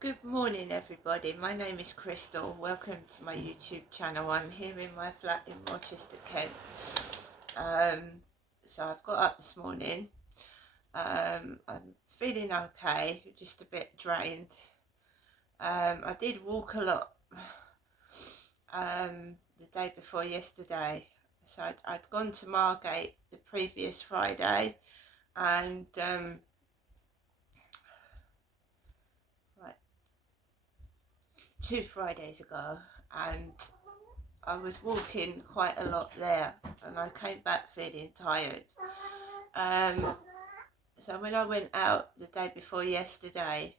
Good morning everybody, my name is Crystal. Welcome to my YouTube channel. I'm here in my flat in Rochester, Kent. So I've got up this morning. I'm feeling okay, just a bit drained. I did walk a lot the day before yesterday. So I'd gone to Margate the previous Friday and 2 Fridays ago, and I was walking quite a lot there, and I came back feeling tired. So when I went out the day before yesterday,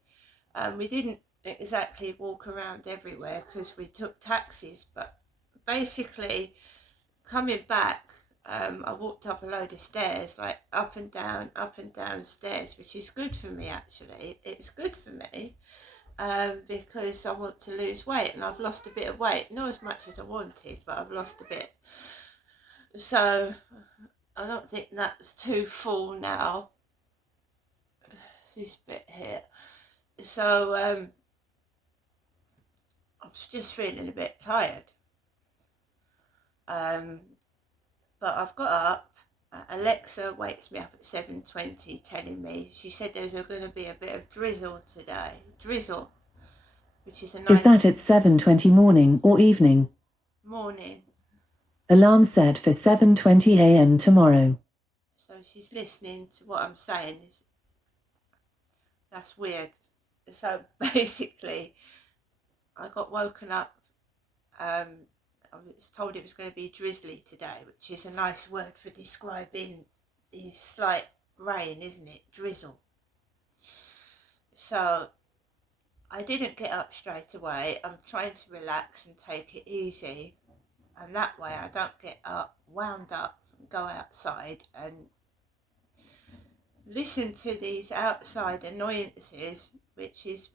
we didn't exactly walk around everywhere because we took taxis, but basically coming back, I walked up a load of stairs, like up and down stairs, which is good for me actually. It's good for me because I want to lose weight, and I've lost a bit of weight, not as much as I wanted, but I've lost a bit. So I don't think that's too full now, this bit here. So I'm just feeling a bit tired. But I've got up. Alexa wakes me up at 7:20 telling me, she said there's going to be a bit of drizzle today. Drizzle, which is a nice... Is that at 7:20 morning or evening? Morning. Alarm set for 7:20 a.m. tomorrow. So she's listening to what I'm saying. That's weird. So basically, I got woken up. I was told it was going to be drizzly today, which is a nice word for describing the slight rain, isn't it? Drizzle. So I didn't get up straight away. I'm trying to relax and take it easy, and that way I don't get up, wound up, and go outside and listen to these outside annoyances, which is,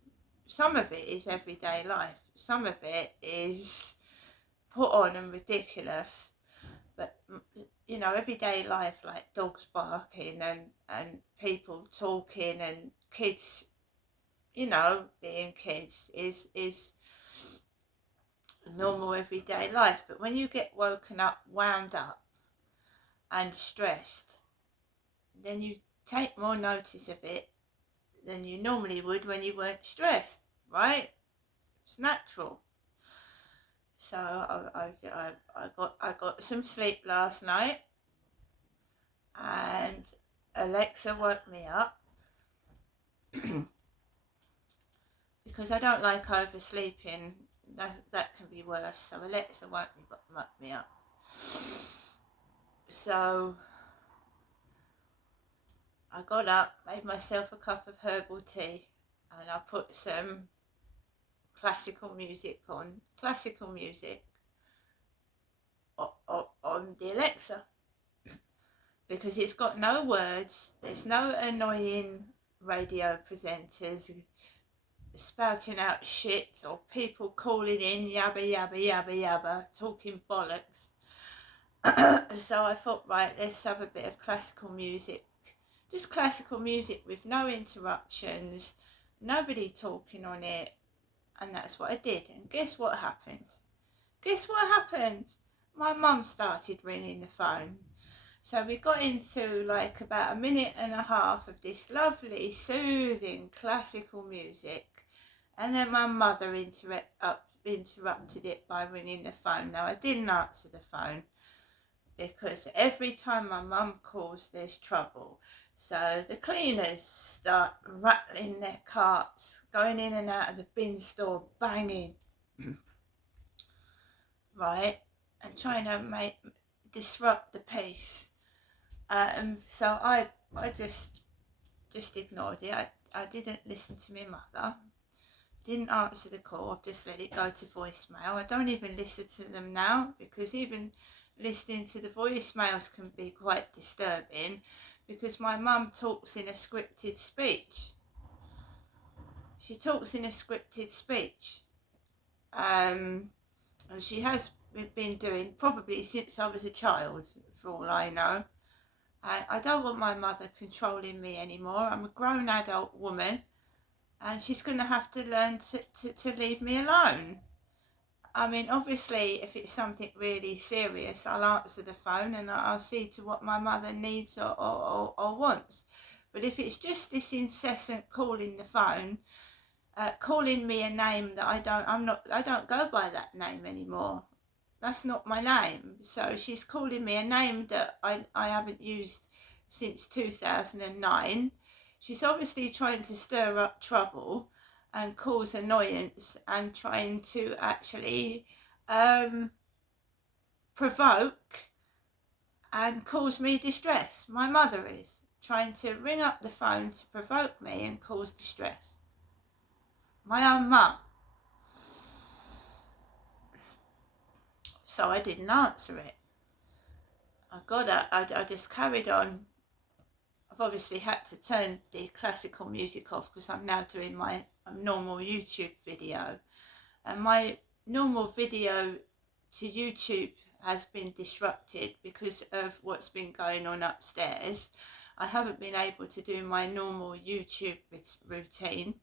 some of it is everyday life, some of it is put on and ridiculous, but you know, everyday life, like dogs barking and people talking and kids, you know, being kids is normal everyday life. But when you get woken up, wound up and stressed, then you take more notice of it than you normally would when you weren't stressed, right? It's natural. So I got some sleep last night, and Alexa woke me up because I don't like oversleeping. That can be worse. So Alexa woke me up. So I got up, made myself a cup of herbal tea, and I put some classical music on the Alexa, because it's got no words. There's no annoying radio presenters spouting out shit or people calling in yabba yabba yabba yabba talking bollocks. So I thought, right, let's have a bit of classical music, just classical music with no interruptions, nobody talking on it. And that's what I did. And guess what happened? My mum started ringing the phone. So we got into like about a minute and a half of this lovely, soothing classical music. And then my mother interrupted it by ringing the phone. Now, I didn't answer the phone because every time my mum calls, there's trouble. So the cleaners start rattling their carts, going in and out of the bin store, banging, right, and trying to disrupt the peace. So I just ignored it. I didn't listen to my mother. Didn't answer the call. I've just let it go to voicemail. I don't even listen to them now, because even listening to the voicemails can be quite disturbing, because my mum talks in a scripted speech. She talks in a scripted speech. And she has been doing probably since I was a child, for all I know. And I don't want my mother controlling me anymore. I'm a grown adult woman, and she's going to have to learn to leave me alone. I mean, obviously, if it's something really serious, I'll answer the phone and I'll see to what my mother needs or wants. But if it's just this incessant calling the phone, calling me a name that I don't go by that name anymore. That's not my name. So she's calling me a name that I haven't used since 2009. She's obviously trying to stir up trouble and cause annoyance and trying to actually provoke and cause me distress. My mother is trying to ring up the phone to provoke me and cause distress. My own mum. So I didn't answer it. I just carried on. I've obviously had to turn the classical music off because I'm now doing my normal YouTube video. And my normal video to YouTube has been disrupted because of what's been going on upstairs. I haven't been able to do my normal YouTube routine.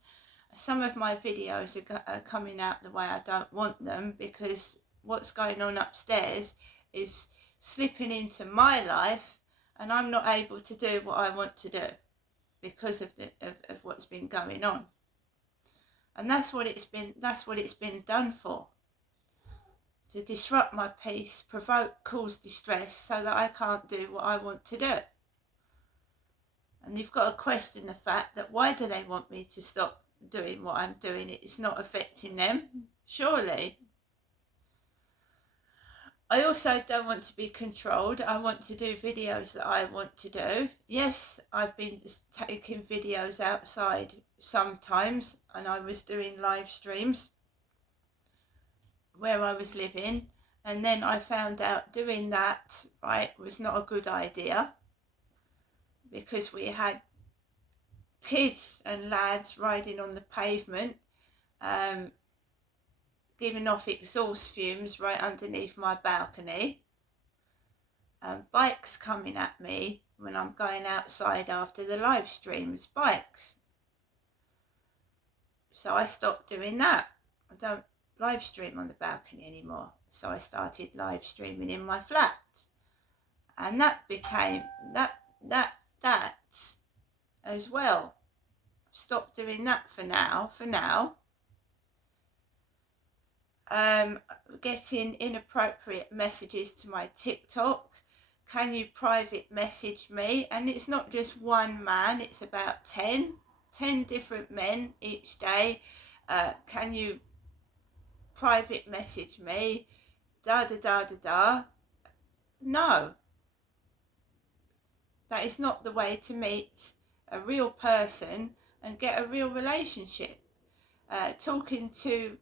Some of my videos are coming out the way I don't want them because what's going on upstairs is slipping into my life, and I'm not able to do what I want to do because of what's been going on. And that's what it's been done for. To disrupt my peace, provoke, cause distress so that I can't do what I want to do. And you've got to question the fact that why do they want me to stop doing what I'm doing? It's not affecting them, surely. I also don't want to be controlled. I want to do videos that I want to do. Yes, I've been taking videos outside sometimes, and I was doing live streams where I was living, and then I found out doing that, right, was not a good idea because we had kids and lads riding on the pavement, giving off exhaust fumes right underneath my balcony, bikes coming at me when I'm going outside after the live streams, bikes. So I stopped doing that. I don't live stream on the balcony anymore. So I started live streaming in my flat, and that became that as well. Stop doing that for now. Getting inappropriate messages to my TikTok. Can you private message me? And it's not just one man, it's about 10 different men each day. Can you private message me? No, that is not the way to meet a real person and get a real relationship. Talking to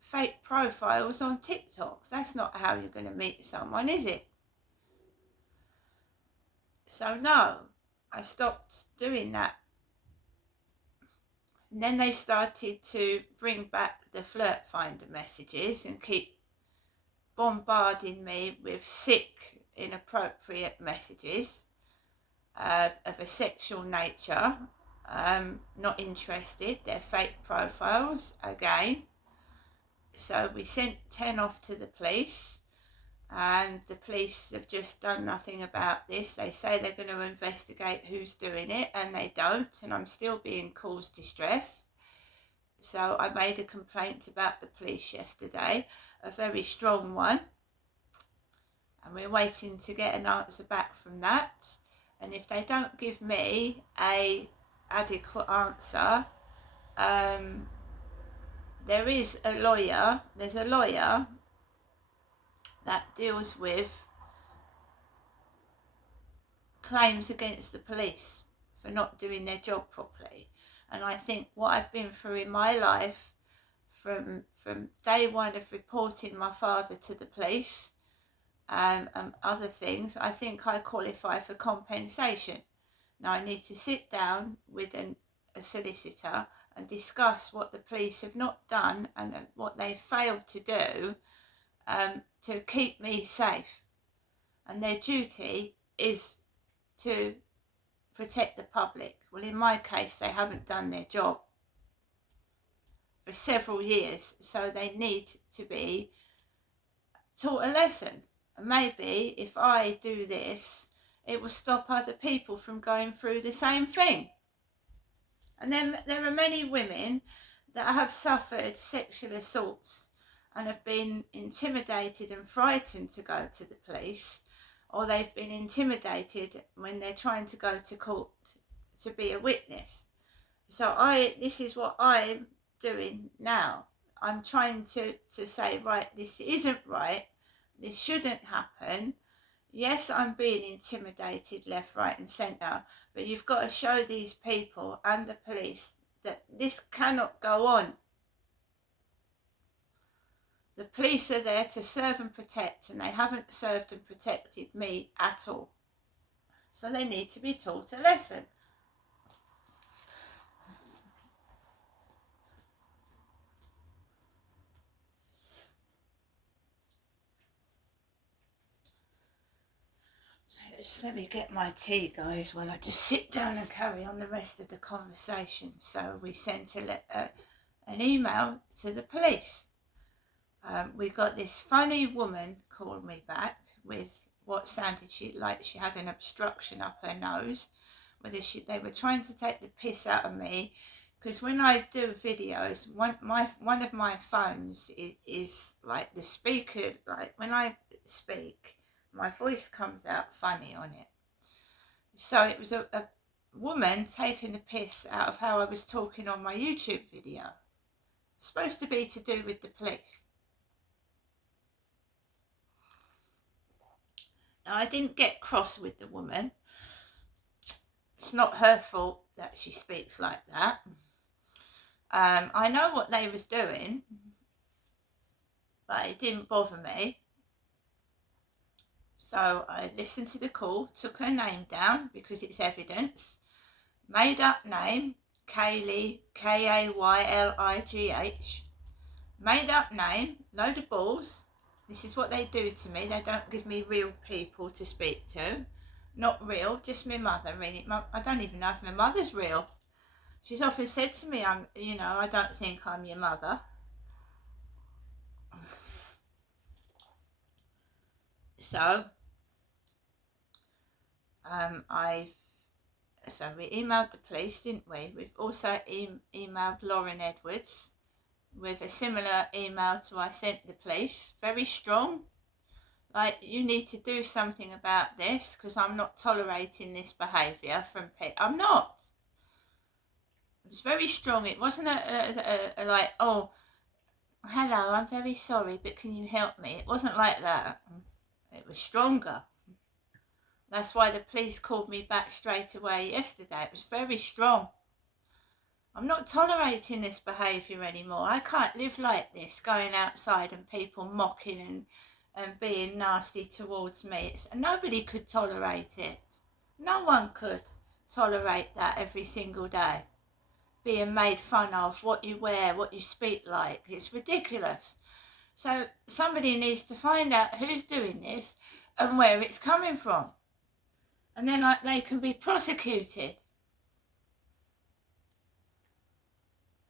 fake profiles on TikTok, that's not how you're going to meet someone, is it? So no, I stopped doing that. And then they started to bring back the Flirt Finder messages and keep bombarding me with sick, inappropriate messages of a sexual nature. Not interested. They're fake profiles again. So we sent 10 off to the police, and the police have just done nothing about this. They say they're going to investigate who's doing it, and they don't, and I'm still being caused distress. So I made a complaint about the police yesterday, a very strong one, and we're waiting to get an answer back from that. And if they don't give me a adequate answer, there's a lawyer that deals with claims against the police for not doing their job properly. And I think what I've been through in my life from day one of reporting my father to the police and other things, I think I qualify for compensation. Now I need to sit down with a solicitor and discuss what the police have not done and what they failed to do to keep me safe. And their duty is to protect the public. Well, in my case, they haven't done their job for several years, so they need to be taught a lesson. And maybe if I do this, it will stop other people from going through the same thing. And then there are many women that have suffered sexual assaults and have been intimidated and frightened to go to the police, or they've been intimidated when they're trying to go to court to be a witness. So this is what I'm doing now. I'm trying to say, right, this isn't right. This shouldn't happen. Yes, I'm being intimidated left, right and centre, but you've got to show these people and the police that this cannot go on. The police are there to serve and protect, and they haven't served and protected me at all. So they need to be taught a lesson. So just let me get my tea, guys, while I just sit down and carry on the rest of the conversation. So we sent an email to the police. We got this funny woman called me back with what sounded like she had an obstruction up her nose. They were trying to take the piss out of me, because when I do videos, one of my phones is like the speaker, like when I speak, my voice comes out funny on it. So it was a woman taking the piss out of how I was talking on my YouTube video. It's supposed to be to do with the police. Now, I didn't get cross with the woman. It's not her fault that she speaks like that. I know what they was doing, but it didn't bother me. So I listened to the call, took her name down because it's evidence. Made up name, Kaylee, Kayligh. Made up name, load of balls. This is what they do to me. They don't give me real people to speak to. Not real, just my mother. I don't even know if my mother's real. She's often said to me, I don't think I'm your mother. So, we emailed the police, didn't we? We've also emailed Lauren Edwards with a similar email to I sent the police. Very strong. Like, you need to do something about this, because I'm not tolerating this behaviour from people. I'm not. It was very strong. It wasn't a like, oh, hello, I'm very sorry, but can you help me? It wasn't like that. It was stronger. That's why the police called me back straight away yesterday. It was very strong. I'm not tolerating this behaviour anymore. I can't live like this, going outside and people mocking and being nasty towards me. Nobody could tolerate it. No one could tolerate that every single day. Being made fun of, what you wear, what you speak like. It's ridiculous. So somebody needs to find out who's doing this and where it's coming from. And then they can be prosecuted.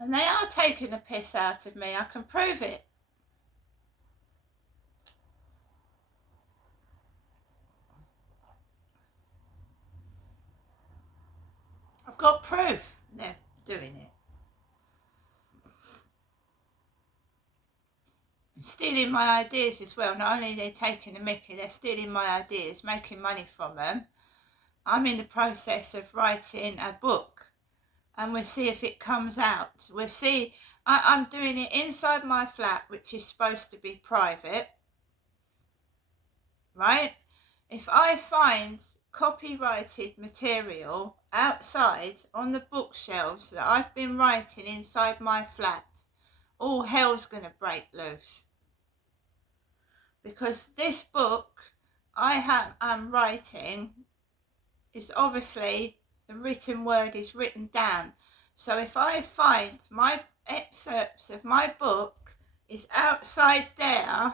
And they are taking the piss out of me. I can prove it. I've got proof they're doing it. And stealing my ideas as well. Not only are they taking the mickey, they're stealing my ideas, making money from them. I'm in the process of writing a book, and we'll see if it comes out. We'll see. I'm doing it inside my flat, which is supposed to be private, right? If I find copyrighted material outside on the bookshelves that I've been writing inside my flat, all hell's gonna break loose. Because this book I'm writing is obviously, the written word is written down. So if I find my excerpts of my book is outside there,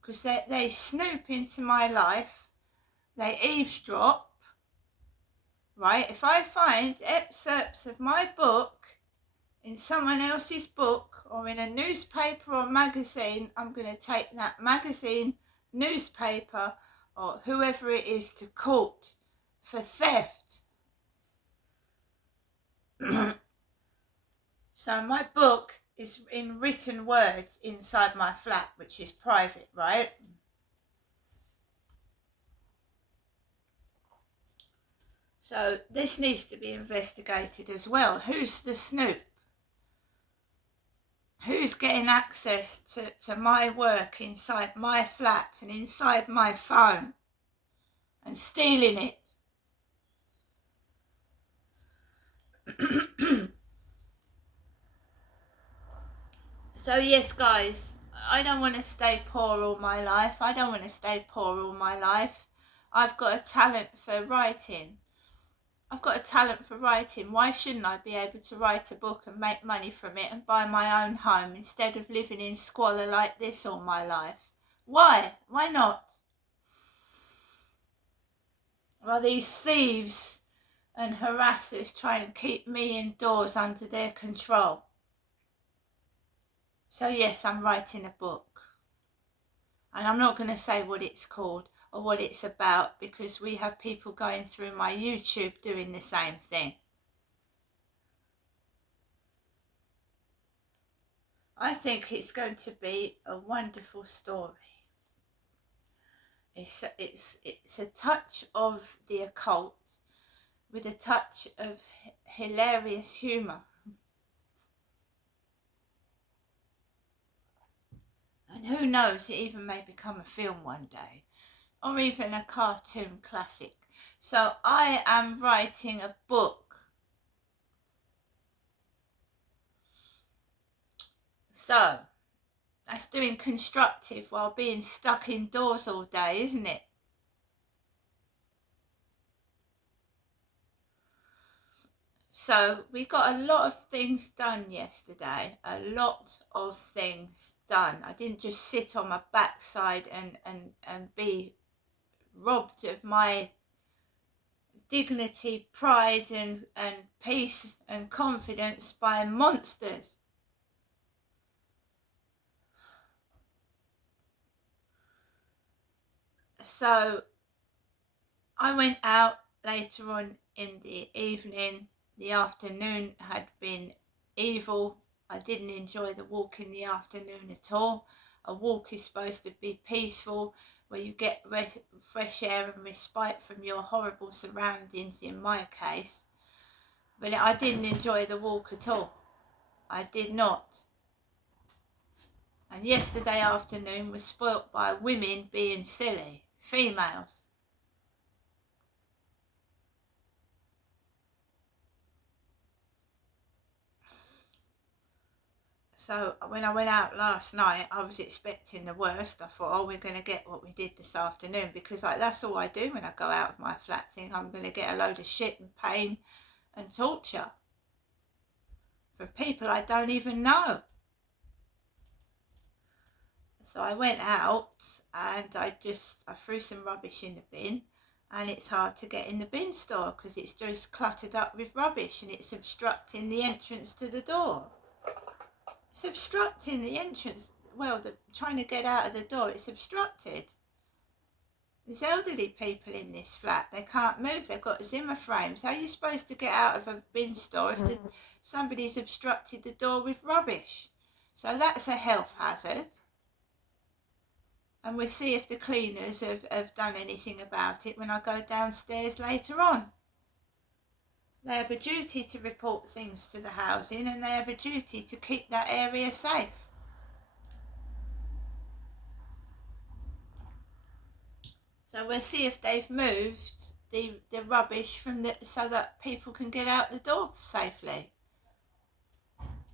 because they snoop into my life, they eavesdrop, right? If I find excerpts of my book in someone else's book or in a newspaper or magazine, I'm going to take that magazine, newspaper, or whoever it is to court for theft. So my book is in written words inside my flat, which is private, right? So this needs to be investigated as well. Who's the snoop? Who's getting access to my work inside my flat and inside my phone and stealing it? So yes, guys, I don't want to stay poor all my life. I don't want to stay poor all my life. I've got a talent for writing. Why shouldn't I be able to write a book and make money from it and buy my own home instead of living in squalor like this all my life? Why? Why not? Well, these thieves and harassers try and keep me indoors under their control. So yes, I'm writing a book. And I'm not going to say what it's called or what it's about, because we have people going through my YouTube doing the same thing. I think it's going to be a wonderful story. It's a touch of the occult with a touch of hilarious humour. And who knows, it even may become a film one day, or even a cartoon classic. So I am writing a book. So that's doing constructive while being stuck indoors all day, isn't it? So we got a lot of things done yesterday, a lot of things done. I didn't just sit on my backside and be robbed of my dignity, pride and peace and confidence by monsters. So I went out later on in the evening. The afternoon had been evil. I didn't enjoy the walk in the afternoon at all. A walk is supposed to be peaceful, where you get fresh air and respite from your horrible surroundings, in my case. But I didn't enjoy the walk at all. I did not. And yesterday afternoon was spoilt by women being silly, females. So when I went out last night, I was expecting the worst. I thought, oh, we're going to get what we did this afternoon, because that's all I do when I go out of my flat. Think I'm going to get a load of shit and pain and torture for people I don't even know. So I went out and I threw some rubbish in the bin, and it's hard to get in the bin store because it's just cluttered up with rubbish and it's obstructing the entrance to the door. It's obstructing the entrance. Well, trying to get out of the door, it's obstructed. There's elderly people in this flat. They can't move. They've got Zimmer frames. How are you supposed to get out of a bin store if somebody's obstructed the door with rubbish? So that's a health hazard. And we'll see if the cleaners have done anything about it when I go downstairs later on. They have a duty to report things to the housing, and they have a duty to keep that area safe. So we'll see if they've moved the rubbish from so that people can get out the door safely.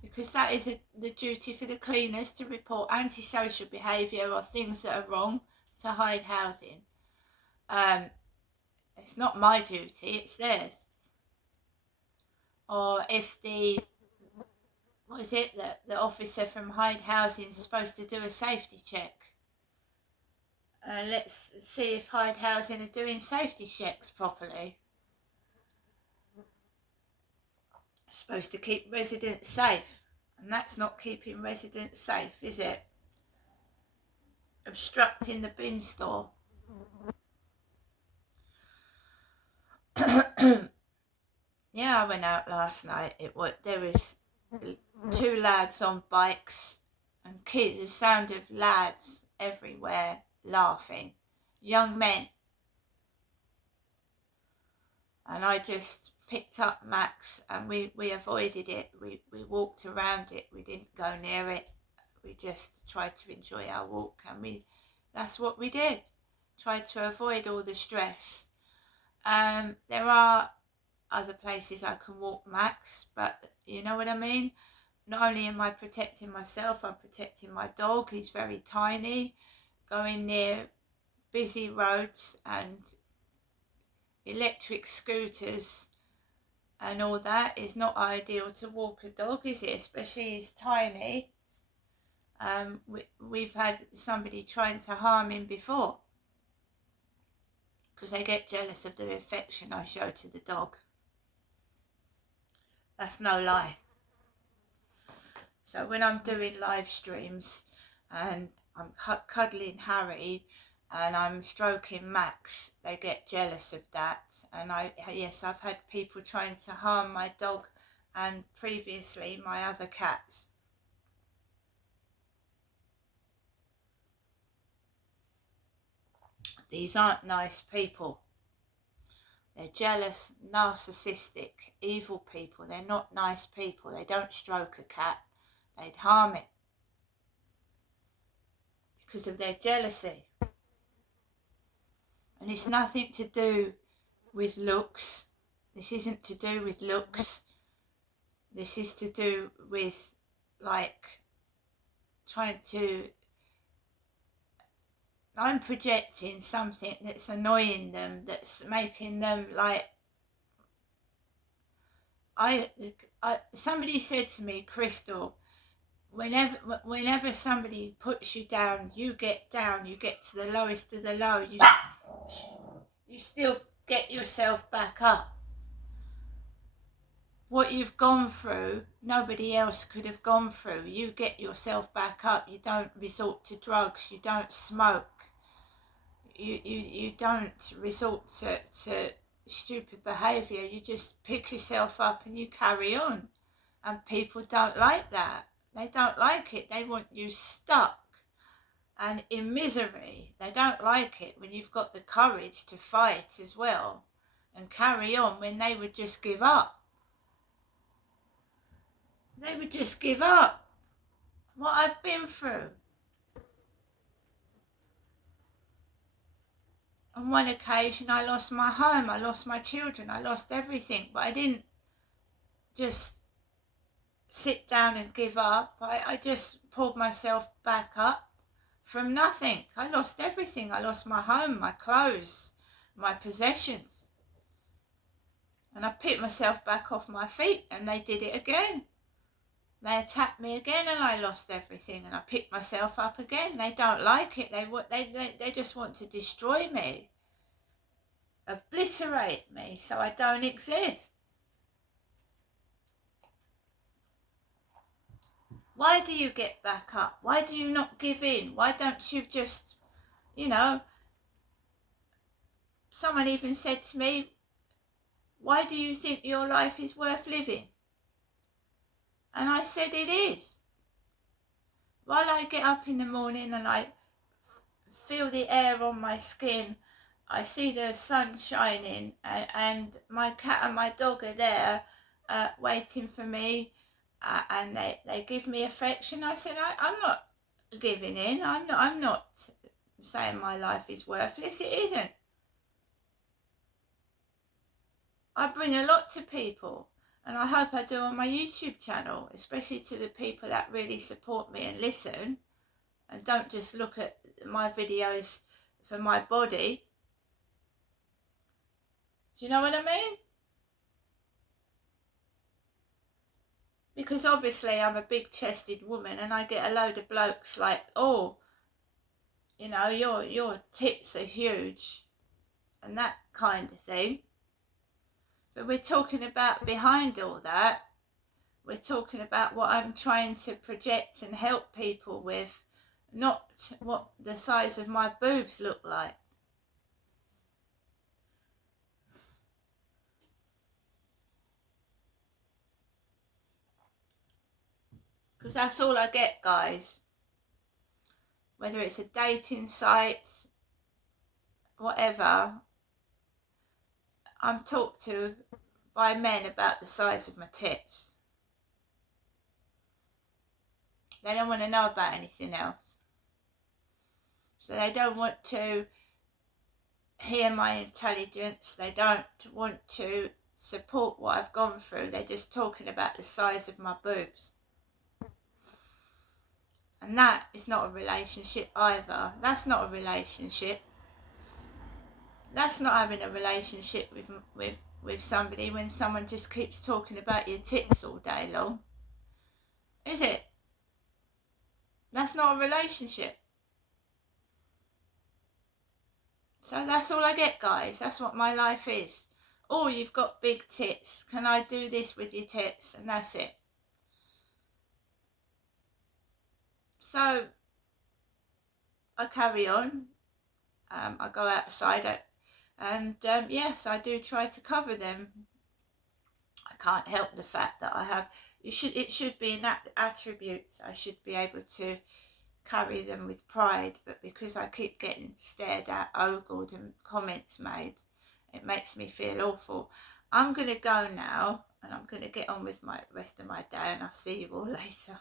Because that is the duty for the cleaners, to report antisocial behaviour or things that are wrong to Hyde Housing. It's not my duty, it's theirs. Or if the officer from Hyde Housing is supposed to do a safety check. Let's see if Hyde Housing are doing safety checks properly. supposed to keep residents safe, and that's not keeping residents safe, is it? Obstructing the bin store. Yeah, I went out last night. There was 2 lads on bikes and kids. The sound of lads everywhere laughing, young men. And I just picked up Max and we avoided it. We walked around it. We didn't go near it. We just tried to enjoy our walk, and that's what we did. Tried to avoid all the stress. There are other places I can walk Max, but you know what I mean? Not only am I protecting myself, I'm protecting my dog. He's very tiny. Going near busy roads and electric scooters and all that is not ideal to walk a dog, is it? Especially he's tiny. We've had somebody trying to harm him before because they get jealous of the affection I show to the dog. That's no lie. So when I'm doing live streams and I'm cuddling Harry and I'm stroking Max, they get jealous of that. And I've had people trying to harm my dog and previously my other cats. These aren't nice people. They're jealous, narcissistic, evil people. They're not nice people. They don't stroke a cat. They'd harm it because of their jealousy. And it's nothing to do with looks. This isn't to do with looks. This is to do with trying to... I'm projecting something that's annoying them, that's making them somebody said to me, Crystal, whenever somebody puts you down, you get down, you get to the lowest of the low, you still get yourself back up. What you've gone through, nobody else could have gone through. You get yourself back up. You don't resort to drugs. You don't smoke. You don't resort to stupid behaviour. You just pick yourself up and you carry on. And people don't like that. They don't like it. They want you stuck and in misery. They don't like it when you've got the courage to fight as well and carry on when they would just give up. They would just give up. What I've been through. On one occasion I lost my home, I lost my children, I lost everything, but I didn't just sit down and give up. I just pulled myself back up from nothing. I lost everything. I lost my home, my clothes, my possessions. And I picked myself back off my feet and they did it again. They attacked me again and I lost everything and I picked myself up again. They don't like it. They just want to destroy me, obliterate me so I don't exist. Why do you get back up? Why do you not give in? Why don't you just, someone even said to me, why do you think your life is worth living? And I said it is. While I get up in the morning and I feel the air on my skin, I see the sun shining and my cat and my dog are there waiting for me and they give me affection. I said, I'm not giving in. I'm not saying my life is worthless. It isn't. I bring a lot to people. And I hope I do on my YouTube channel, especially to the people that really support me and listen and don't just look at my videos for my body. Do you know what I mean? Because obviously I'm a big-chested woman and I get a load of blokes like, oh, your tits are huge and that kind of thing. But we're talking about behind all that, We're talking about what I'm trying to project and help people with, not what the size of my boobs look like. Because that's all I get, guys. Whether it's a dating site, whatever, I'm talked to by men about the size of my tits. They don't want to know about anything else. So they don't want to hear my intelligence. They don't want to support what I've gone through. They're just talking about the size of my boobs. And that is not a relationship either. That's not a relationship. That's not having a relationship with somebody when someone just keeps talking about your tits all day long. Is it? That's not a relationship. So that's all I get, guys. That's what my life is. Oh, you've got big tits. Can I do this with your tits? And that's it. So I carry on. I go outside, and yes, I do try to cover them. I can't help the fact that I have. It should be in that attributes. I should be able to carry them with pride, but because I keep getting stared at, ogled, and comments made, it makes me feel awful. I'm going to go now, and I'm going to get on with my rest of my day, and I'll see you all later.